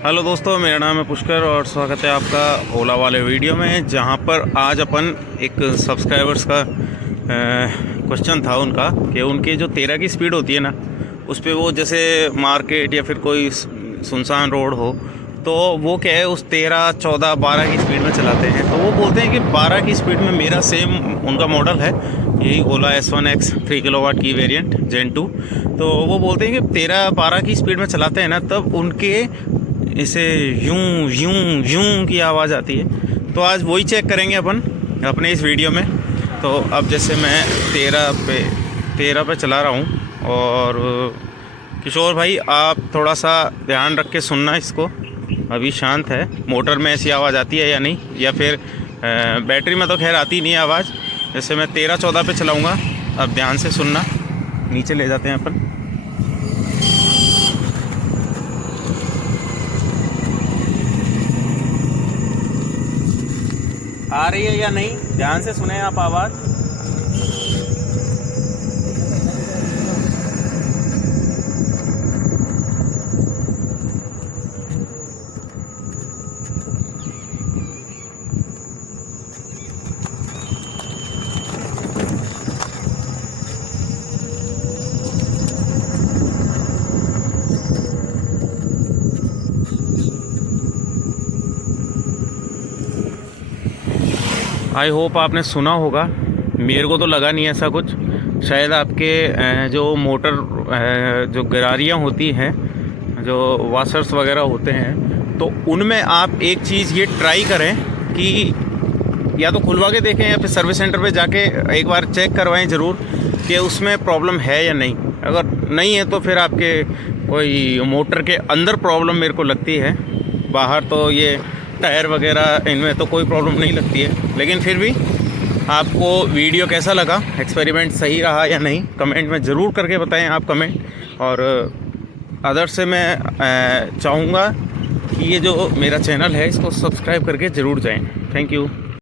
Hello दोस्तों, मेरा नाम है पुष्कर और स्वागत है आपका ओला वाले वीडियो में, जहां पर आज अपन एक सब्सक्राइबर्स का क्वेश्चन था उनका कि उनकी जो 13 की स्पीड होती है ना, उस पर वो जैसे मार्केट या फिर कोई सुनसान रोड हो तो वो क्या है उस 13, 14, 12 की स्पीड में चलाते हैं। तो वो बोलते हैं कि 12 की स्पीड में मेरा सेम उनका मॉडल है, यही ओला S1X 3 किलोवाट की वेरिएंट जेन 2। तो वो बोलते हैं कि 13-12 की स्पीड में चलाते हैं ना, तब उनके इसे यूं यूं यूं की आवाज़ आती है। तो आज वही चेक करेंगे अपन अपने इस वीडियो में। तो अब जैसे मैं 13 पे चला रहा हूँ, और किशोर भाई आप थोड़ा सा ध्यान रख के सुनना इसको। अभी शांत है, मोटर में ऐसी आवाज़ आती है या नहीं, या फिर बैटरी में तो खैर आती नहीं है आवाज़। जैसे मैं 13-14 पे चलाऊँगा, अब ध्यान से सुनना। नीचे ले जाते हैं अपन। आ रही है या नहीं, ध्यान से सुने आप आवाज़। आई होप आपने सुना होगा। मेरे को तो लगा नहीं ऐसा कुछ। शायद आपके जो मोटर जो गरारियाँ होती हैं, जो वाशर्स वगैरह होते हैं, तो उनमें आप एक चीज़ ये ट्राई करें कि या तो खुलवा के देखें या फिर सर्विस सेंटर पे जाके एक बार चेक करवाएं ज़रूर कि उसमें प्रॉब्लम है या नहीं। अगर नहीं है तो फिर आपके कोई मोटर के अंदर प्रॉब्लम मेरे को लगती है। बाहर तो ये टायर वगैरह इनमें तो कोई प्रॉब्लम नहीं लगती है। लेकिन फिर भी आपको वीडियो कैसा लगा, एक्सपेरिमेंट सही रहा या नहीं, कमेंट में ज़रूर करके बताएं आप कमेंट। और अदर से मैं चाहूँगा कि ये जो मेरा चैनल है इसको सब्सक्राइब करके ज़रूर जाएं। Thank you.